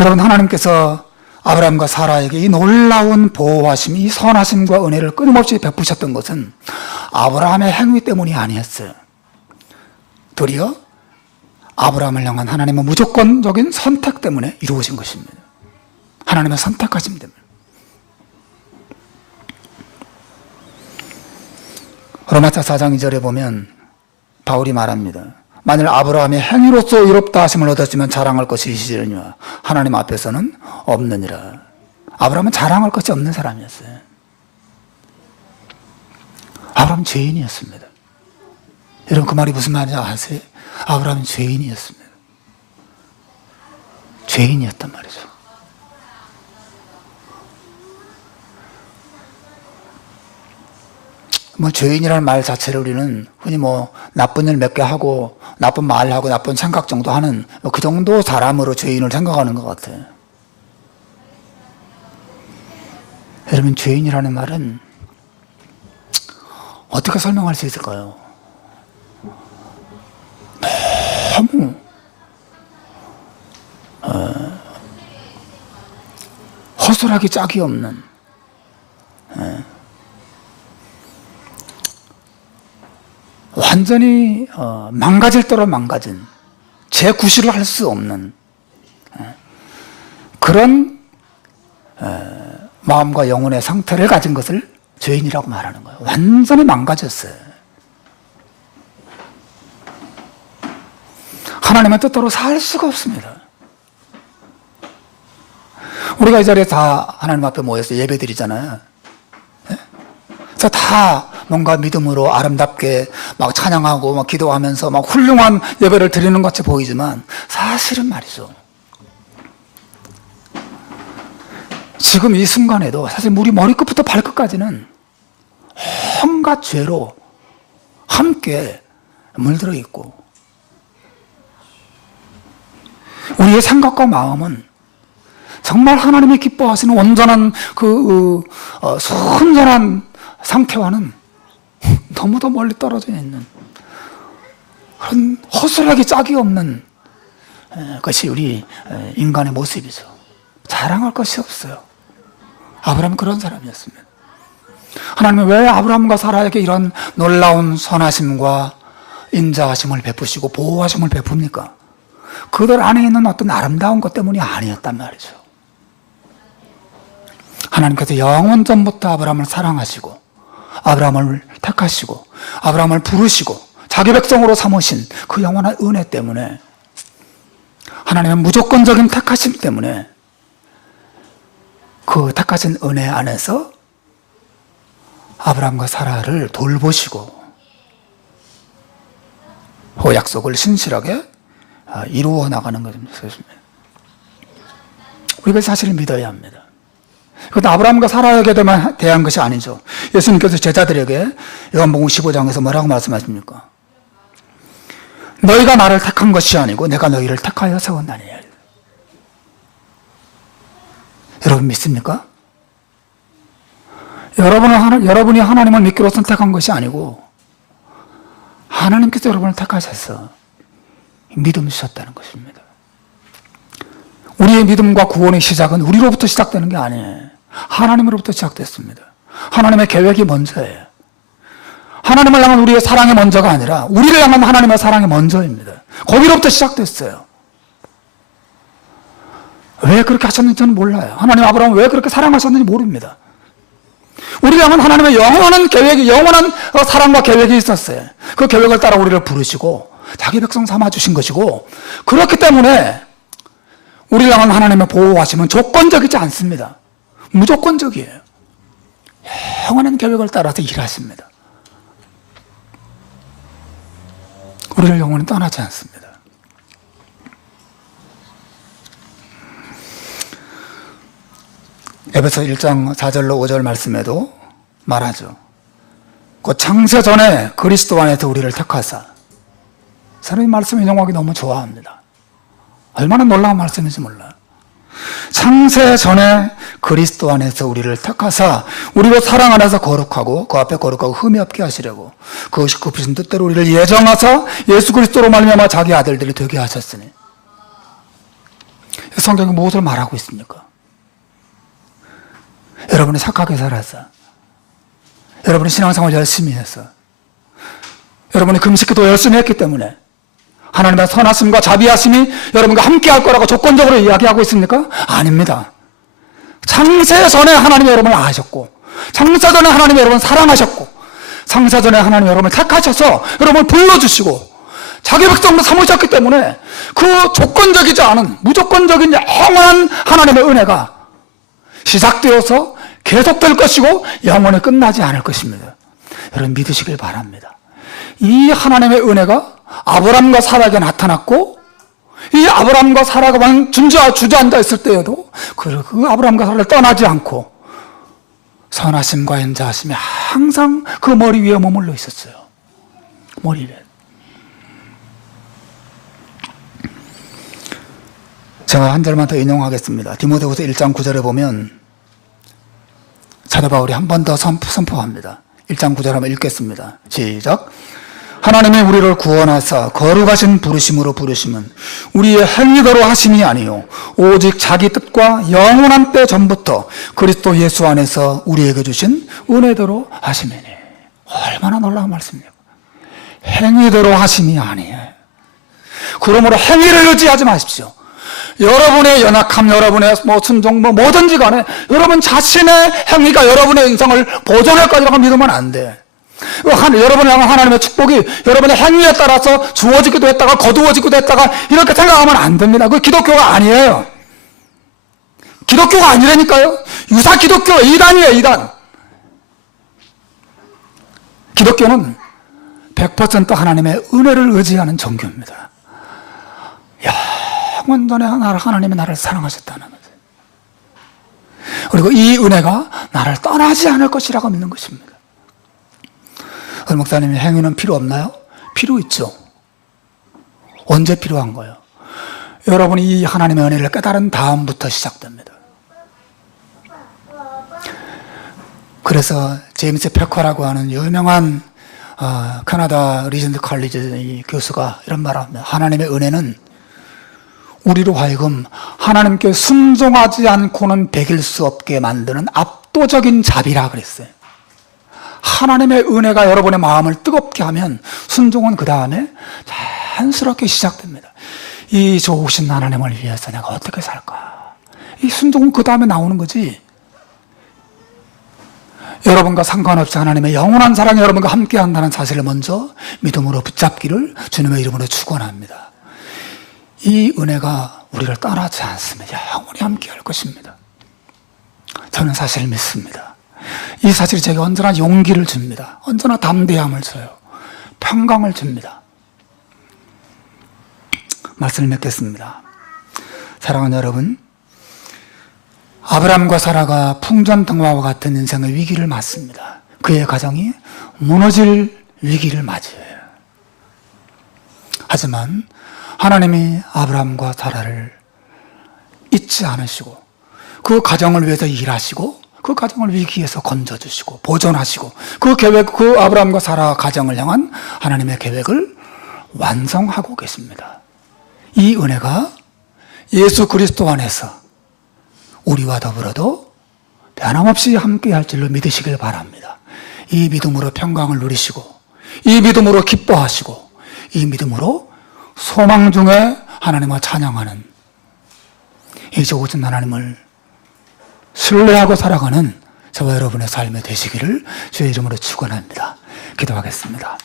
여러분, 하나님께서 아브라함과 사라에게 이 놀라운 보호하심, 이 선하심과 은혜를 끊임없이 베푸셨던 것은 아브라함의 행위 때문이 아니었어요. 도리어 아브라함을 향한 하나님의 무조건적인 선택 때문에 이루어진 것입니다. 하나님의 선택하심 때문에. 로마서 4장 2절에 보면 바울이 말합니다. 만일 아브라함이 행위로서 의롭다 하심을 얻었으면 자랑할 것이 있으려니와 하나님 앞에서는 없느니라. 아브라함은 자랑할 것이 없는 사람이었어요. 아브라함은 죄인이었습니다. 여러분, 그 말이 무슨 말인지 아세요? 아브라함은 죄인이었습니다. 죄인이었단 말이죠. 죄인이라는 말 자체를 우리는 흔히 나쁜 일 몇 개 하고 나쁜 말하고 나쁜 생각 정도 하는 그 정도 사람으로 죄인을 생각하는 것 같아요. 여러분, 죄인이라는 말은 어떻게 설명할 수 있을까요? 너무 허술하기 짝이 없는 완전히 망가질 대로 망가진, 재구실을 할 수 없는 그런 마음과 영혼의 상태를 가진 것을 죄인이라고 말하는 거예요. 완전히 망가졌어요. 하나님의 뜻대로 살 수가 없습니다. 우리가 이 자리에 다 하나님 앞에 모여서 예배 드리잖아요. 그래서 다 뭔가 믿음으로 아름답게 막 찬양하고 막 기도하면서 막 훌륭한 예배를 드리는 것 같이 보이지만 사실은 말이죠. 지금 이 순간에도 사실 우리 머리끝부터 발끝까지는 온갖 죄로 함께 물들어 있고 우리의 생각과 마음은 정말 하나님이 기뻐하시는 온전한 순전한 상태와는 너무도 멀리 떨어져 있는 그런 허술하게 짝이 없는 것이 우리 인간의 모습이죠. 자랑할 것이 없어요. 아브라함은 그런 사람이었습니다. 하나님은 왜 아브라함과 사라에게 이런 놀라운 선하심과 인자하심을 베푸시고 보호하심을 베풉니까? 그들 안에 있는 어떤 아름다운 것 때문이 아니었단 말이죠. 하나님께서 영원 전부터 아브라함을 사랑하시고 아브라함을 택하시고 아브라함을 부르시고 자기 백성으로 삼으신 그 영원한 은혜 때문에, 하나님의 무조건적인 택하심 때문에 그 택하신 은혜 안에서 아브라함과 사라를 돌보시고 그 약속을 신실하게 이루어 나가는 것입니다. 우리가 사실을 믿어야 합니다. 그것도 아브라함과 사라에게만 대한 것이 아니죠. 예수님께서 제자들에게 요한복음 15장에서 뭐라고 말씀하십니까? 너희가 나를 택한 것이 아니고 내가 너희를 택하여 세웠나니. 여러분 믿습니까? 여러분이 하나님을 믿기로 선택한 것이 아니고 하나님께서 여러분을 택하셔서 믿음 주셨다는 것입니다. 우리의 믿음과 구원의 시작은 우리로부터 시작되는 게 아니에요. 하나님으로부터 시작됐습니다. 하나님의 계획이 먼저예요. 하나님을 향한 우리의 사랑이 먼저가 아니라 우리를 향한 하나님의 사랑이 먼저입니다. 거기로부터 시작됐어요. 왜 그렇게 하셨는지 저는 몰라요. 하나님 아브라함을 왜 그렇게 사랑하셨는지 모릅니다. 우리를 향한 하나님의 영원한 계획이, 영원한 사랑과 계획이 있었어요. 그 계획을 따라 우리를 부르시고 자기 백성 삼아주신 것이고, 그렇기 때문에 우리를 향한 하나님의 보호하심은 조건적이지 않습니다. 무조건적이에요. 영원한 계획을 따라서 일하십니다. 우리를 영원히 떠나지 않습니다. 에베소 1장 4절로 5절 말씀에도 말하죠. 그 창세 전에 그리스도 안에서 우리를 택하사. 저는 이 말씀 인용하기 너무 좋아합니다. 얼마나 놀라운 말씀인지 몰라요. 창세 전에 그리스도 안에서 우리를 택하사 우리로 사랑 안에서 거룩하고 그 앞에 거룩하고 흠이 없게 하시려고 그것이 급하신 뜻대로 우리를 예정하사 예수 그리스도로 말미암아 자기 아들들이 되게 하셨으니. 성경이 무엇을 말하고 있습니까? 여러분이 착하게 살아서, 여러분이 신앙생활 열심히 해서, 여러분이 금식기도 열심히 했기 때문에 하나님의 선하심과 자비하심이 여러분과 함께 할 거라고 조건적으로 이야기하고 있습니까? 아닙니다. 창세 전에 하나님이 여러분을 아셨고, 창세 전에 하나님이 여러분을 사랑하셨고, 창세 전에 하나님이 여러분을 택하셔서 여러분을 불러주시고 자기 백성으로 삼으셨기 때문에 그 조건적이지 않은 무조건적인 영원한 하나님의 은혜가 시작되어서 계속될 것이고 영원히 끝나지 않을 것입니다. 여러분 믿으시길 바랍니다. 이 하나님의 은혜가 아브라함과 사라에게 나타났고, 이 아브라함과 사라가 주저앉아 있을 때에도 그 아브라함과 사라를 떠나지 않고 선하심과 인자하심이 항상 그 머리 위에 머물러 있었어요. 머리 위에. 제가 한 절만 더 인용하겠습니다. 디모데후서 1장 9절에 보면 사도 바울이 한 번 더 선포합니다. 1장 9절 한번 읽겠습니다. 시작. 하나님이 우리를 구원하사 거룩하신 부르심으로 부르심은 우리의 행위대로 하심이 아니요 오직 자기 뜻과 영원한 때 전부터 그리스도 예수 안에서 우리에게 주신 은혜대로 하심이니. 얼마나 놀라운 말씀이에요. 행위대로 하심이 아니에요. 그러므로 행위를 의지하지 마십시오. 여러분의 연약함, 여러분의 순종, 뭐든지 간에 여러분 자신의 행위가 여러분의 인생을 보존할 거라고 믿으면 안 돼. 여러분을 향한 하나님의 축복이 여러분의 행위에 따라서 주어지기도 했다가 거두어지기도 했다가 이렇게 생각하면 안 됩니다. 그게 기독교가 아니에요. 기독교가 아니라니까요. 유사 기독교 이단이에요, 이단. 기독교는 100% 하나님의 은혜를 의지하는 종교입니다. 영원 전에 하나님이 나를 사랑하셨다는 거죠. 그리고 이 은혜가 나를 떠나지 않을 것이라고 믿는 것입니다. 목사님이 행위는 필요 없나요? 필요 있죠. 언제 필요한 거예요? 여러분이 이 하나님의 은혜를 깨달은 다음부터 시작됩니다. 그래서 제임스 패커라고 하는 유명한 캐나다 리전트 컬리지 교수가 이런 말을 합니다. 하나님의 은혜는 우리로 하여금 하나님께 순종하지 않고는 배길 수 없게 만드는 압도적인 자비라 그랬어요. 하나님의 은혜가 여러분의 마음을 뜨겁게 하면 순종은 그 다음에 자연스럽게 시작됩니다. 이 좋으신 하나님을 위해서 내가 어떻게 살까? 이 순종은 그 다음에 나오는 거지. 여러분과 상관없이 하나님의 영원한 사랑이 여러분과 함께 한다는 사실을 먼저 믿음으로 붙잡기를 주님의 이름으로 축원합니다. 이 은혜가 우리를 떠나지 않습니다. 영원히 함께 할 것입니다. 저는 사실 믿습니다. 이 사실이 제게 언제나 용기를 줍니다. 언제나 담대함을 줘요. 평강을 줍니다. 말씀을 맺겠습니다. 사랑하는 여러분, 아브라함과 사라가 풍전등화와 같은 인생의 위기를 맞습니다. 그의 가정이 무너질 위기를 맞이해요. 하지만 하나님이 아브라함과 사라를 잊지 않으시고 그 가정을 위해서 일하시고 그 가정을 위기에서 건져주시고 보존하시고 그 계획, 그 아브라함과 사라 가정을 향한 하나님의 계획을 완성하고 계십니다. 이 은혜가 예수 그리스도 안에서 우리와 더불어도 변함없이 함께할 줄로 믿으시길 바랍니다. 이 믿음으로 평강을 누리시고, 이 믿음으로 기뻐하시고, 이 믿음으로 소망 중에 하나님을 찬양하는 이 좋으신 하나님을 신뢰하고 살아가는 저와 여러분의 삶이 되시기를 주의 이름으로 축원합니다. 기도하겠습니다.